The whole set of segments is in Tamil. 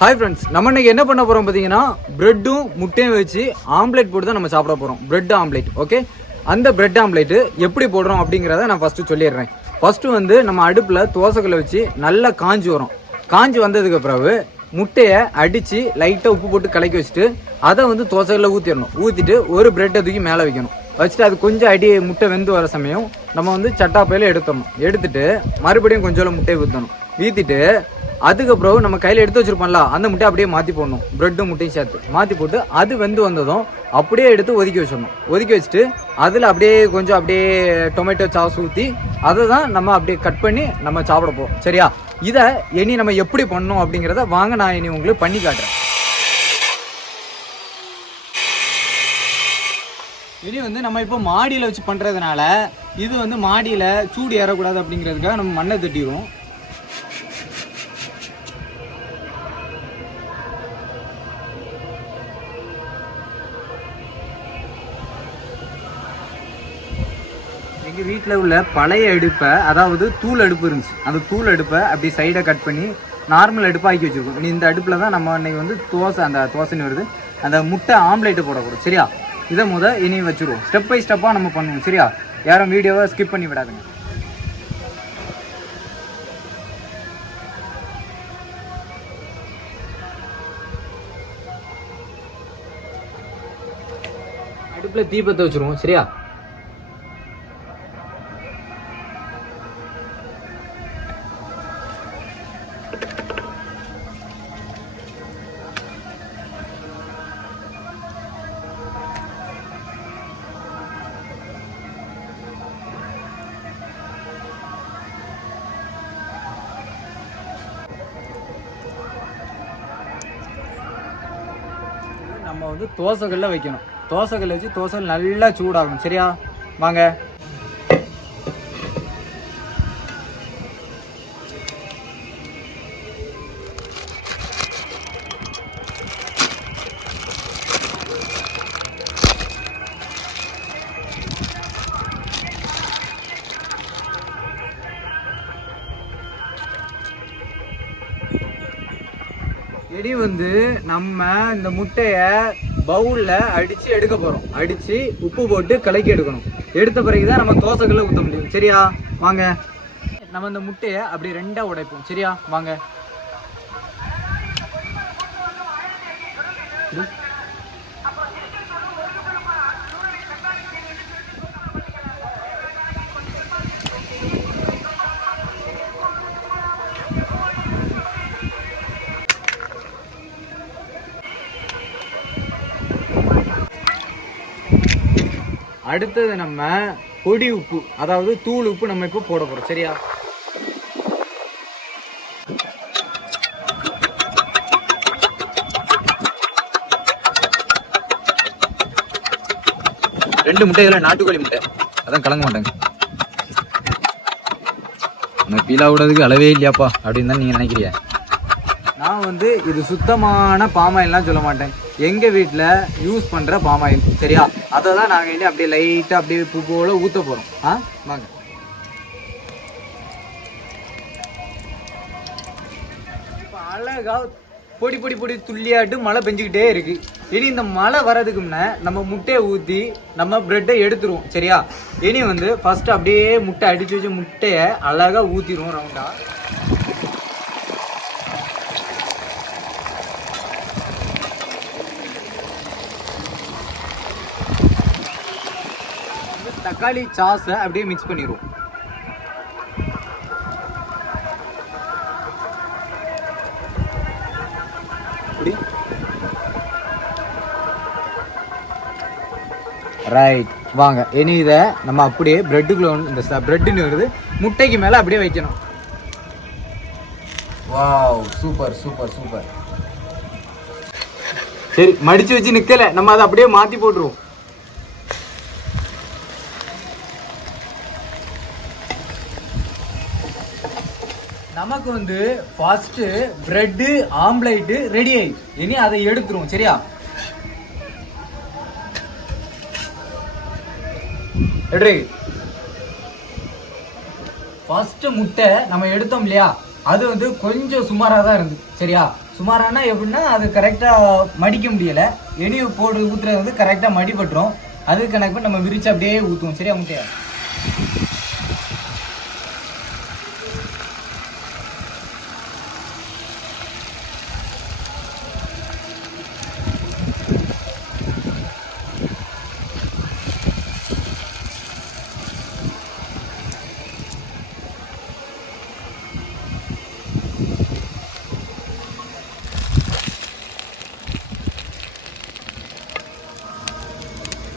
ஹாய் ஃப்ரெண்ட்ஸ், நம்ம இன்னைக்கு என்ன பண்ண போகிறோம் பார்த்தீங்கன்னா ப்ரெட்டும் முட்டையும் வச்சு ஆம்லேட் போட்டு தான் நம்ம சாப்பிட போகிறோம். Bread omelette. ஓகே, அந்த ப்ரெட் ஆம்லேட்டு எப்படி போடுறோம் அப்படிங்கிறத நான் ஃபஸ்ட்டு சொல்லிடுறேன். ஃபஸ்ட்டு வந்து நம்ம அடுப்பில் தோசைக்கல்லை வச்சு நல்லா காஞ்சி வரும். காஞ்சி வந்ததுக்கு பிறகு முட்டையை அடித்து லைட்டாக உப்பு போட்டு கலக்கி வச்சுட்டு அதை வந்து தோசைகளில் ஊற்றிடணும். ஊற்றிட்டு ஒரு ப்ரெட்டை தூக்கி மேலே வைக்கணும். வச்சுட்டு அது கொஞ்சம் முட்டை வெந்து வர சமயம் நம்ம வந்து சட்டாப்பையில் எடுத்துடணும். எடுத்துட்டு மறுபடியும் கொஞ்சம் முட்டையை ஊற்றணும். வீற்றிட்டு அதுக்கப்புறம் நம்ம கையில் எடுத்து வச்சிருப்போம்ல அந்த முட்டையை அப்படியே மாற்றி போடணும். ப்ரெட்டும் முட்டையும் சேர்த்து மாற்றி போட்டு அது வெந்து வந்ததும் அப்படியே எடுத்து ஒதுக்கி வச்சிடணும். ஒதுக்கி வச்சுட்டு அதில் அப்படியே கொஞ்சம் அப்படியே டொமேட்டோ சாஸ் ஊற்றி அதை தான் நம்ம அப்படியே கட் பண்ணி நம்ம சாப்பிட போகிறோம். சரியா? இதை இனி நம்ம எப்படி பண்ணணும் அப்படிங்கிறத வாங்க நான் இனி உங்களுக்கு பண்ணி காட்டுறேன். இனி வந்து நம்ம இப்போ மாடியில் வச்சு பண்ணுறதுனால இது வந்து மாடியில் சூடு ஏறக்கூடாது அப்படிங்கிறதுக்காக நம்ம மண்ணை தட்டிடுவோம். எங்கள் வீட்டில் உள்ள பழைய அடுப்பை, அதாவது தூள் அடுப்பு இருந்துச்சு, அந்த தூள் அடுப்பை அப்படி சைடை கட் பண்ணி நார்மல் அடுப்பாக ஆக்கி வச்சுருக்கோம். இனி இந்த அடுப்பில் தான் நம்ம இன்னைக்கு வந்து தோசைன்னு வருது அந்த முட்டை ஆம்லேட்டு போடக்கூடாது. சரியா? இதை இனி வச்சுருவோம். ஸ்டெப் பை ஸ்டெப்பாக நம்ம பண்ணுவோம். சரியா? யாரும் வீடியோவை ஸ்கிப் பண்ணி விடாதுங்க. அடுப்பில் தீபத்தை வச்சுருவோம். சரியா? நம்ம வந்து தோசைக்கல்ல வைக்கணும். தோசைக்கல்ல வச்சு தோசை நல்லா சூடாகணும். சரியா? வாங்க. இனி வந்து நம்ம இந்த முட்டையை பவுலில் அடித்து எடுக்க போகிறோம். அடித்து உப்பு போட்டு கலக்கி எடுக்கணும். எடுத்த பிறகு தான் நம்ம தோசைக்கல்ல ஊற்ற முடியும். சரியா? வாங்க. நம்ம இந்த முட்டையை அப்படி ரெண்டாக உடைப்போம். சரியா? வாங்க. அடுத்தது நம்ம பொடி உப்பு, அதாவது தூள் உப்பு நம்ம இப்போ போட போகிறோம். சரியா? ரெண்டு முட்டை இதில் நாட்டுக்கோழி முட்டை, அதான் கலங்க மாட்டாங்க. நம்ம பீலா விடுறதுக்கு அளவே இல்லையாப்பா அப்படின்னு தான் நீங்கள் நினைக்கிறீங்க. நான் வந்து இது சுத்தமான பாமாயில்லாம் சொல்ல மாட்டேன். எங்கள் வீட்டில் யூஸ் பண்ணுற பாமாயில். சரியா? அதை தான் நாங்கள் இனி அப்படியே லைட்டாக அப்படியே பூ போல ஊற்ற போகிறோம். வாங்க. இப்போ அழகாக பொடி பொடி பொடி துள்ளியாட்டு மழை பெஞ்சிக்கிட்டே இருக்கு. இனி இந்த மழை வர்றதுக்கு முன்னே நம்ம முட்டையை ஊற்றி நம்ம ப்ரெட்டை எடுத்துருவோம். சரியா? இனி வந்து ஃபஸ்ட்டு அப்படியே முட்டை அடித்து வச்சு முட்டையை அழகாக ஊற்றிடுவோம் ரவுண்டாக. தக்காளி சாஸை அப்படியே மிக்ஸ் பண்ணிடுவோம். ரைட். வாங்க. இனி இதை நம்ம அப்படியே பிரெட்டுக்குள்ள இந்த பிரெட்டுன்னு வருது முட்டைக்கு மேலே அப்படியே வைக்கணும். Wow, super super super. சரி, மடிச்சு வச்சு நிக்கல, நம்ம அதை அப்படியே மாற்றி போட்டுருவோம். நமக்கு வந்து ஃபர்ஸ்ட் பிரெட் ஆம்லேட் ரெடி ஆயிடுச்சு. இனி அதை எடுத்துருவோம். சரியா? ஃபர்ஸ்ட் முட்டை நம்ம எடுத்தோம் இல்லையா, அது வந்து கொஞ்சம் சுமாராக தான் இருந்துச்சு. சரியா? சுமாரானா எப்படின்னா அது கரெக்டாக மடிக்க முடியலை. எண்ணி போட்டு ஊற்றுறது வந்து கரெக்டாக மடிபட்டுரும். அது கணக்கு பண்ணி நம்ம விரிச்சு அப்படியே ஊற்றுவோம். சரியா முட்டையா?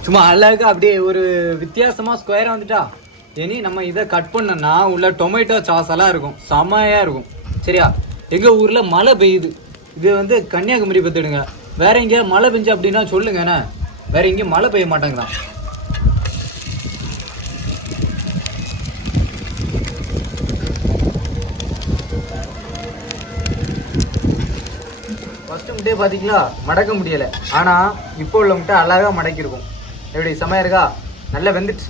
சும்மா அழகா அப்படியே ஒரு வித்தியாசமா ஸ்கொயரா வந்துட்டா. இனி நம்ம இதை கட் பண்ணோம்னா உள்ள டொமேட்டோ சாஸ் எல்லாம் இருக்கும், செமையா இருக்கும். சரியா? எங்க ஊர்ல மழை பெய்யுது. இது வந்து கன்னியாகுமரி பத்துடுங்க. வேற எங்கேயா மழை பெஞ்சு அப்படின்னா சொல்லுங்கண்ணே. வேற எங்கேயும் மழை பெய்ய மாட்டேங்கிறான். ஃபர்ஸ்ட் முட்டையை பார்த்தீங்களா மடக்க முடியலை. ஆனால் இப்போ உள்ள முட்டை அழகாக மடக்கிருக்கும். எப்படி செமையா இருக்கா? நல்லா வெந்துட்டு.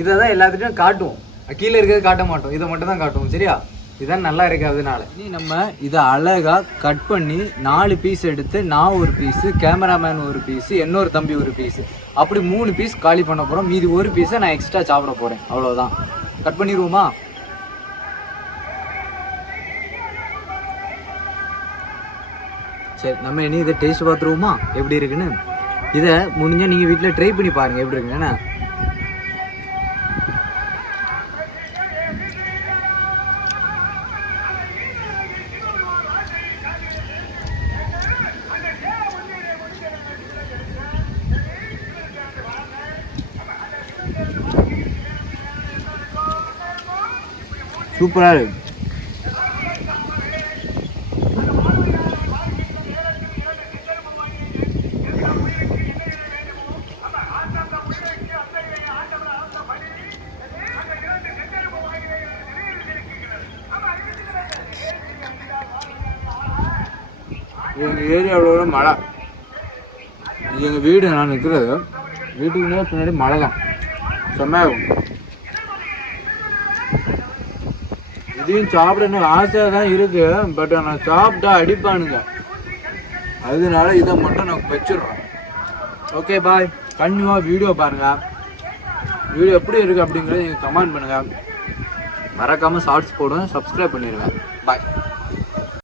இதை தான் எல்லாத்துட்டும் காட்டுவோம். கீழே இருக்கிறது காட்ட மாட்டோம், இதை மட்டும் தான் காட்டுவோம். சரியா? இதுதான் நல்லா இருக்கு. அதனால இனி நம்ம இதை அழகா கட் பண்ணி 4 பீஸ் எடுத்து, நான் ஒரு பீஸு, கேமராமேன் ஒரு பீஸு, இன்னொரு தம்பி ஒரு பீஸு, அப்படி 3 பீஸ் காலி பண்ண போகிறோம். மீதி ஒரு பீஸை நான் எக்ஸ்ட்ரா சாப்பிட போகிறேன். அவ்வளோதான். கட் பண்ணிடுவோமா? சரி, நம்ம இனி இதை டேஸ்ட் பார்த்துருவோமா எப்படி இருக்குன்னு. இதை முடிஞ்சால் நீங்கள் வீட்டில் ட்ரை பண்ணி பாருங்கள் எப்படி இருக்குன்னு. சூப்பராக இருக்கு. எங்கள் ஏரியாவில் மழை. எங்கள் வீடு நான் நிற்கிறது வீட்டுக்கு பின்னாடி மழை தான். செம்மையாகும். இதையும் சாப்பிடணும் ஆசையாக தான் இருக்கு. பட் நான் சாப்பிட்டா அடிப்பானுங்க. அதனால இதை மட்டும் நான் வச்சிடுறேன். Okay bye. கண்டிப்பாக வீடியோ பாருங்கள். வீடியோ எப்படி இருக்குது அப்படிங்கிறத நீங்கள் கமெண்ட் பண்ணுங்கள். மறக்காமல் ஷார்ட்ஸ் போடுங்க. சப்ஸ்கிரைப் பண்ணிடுங்க. பாய்.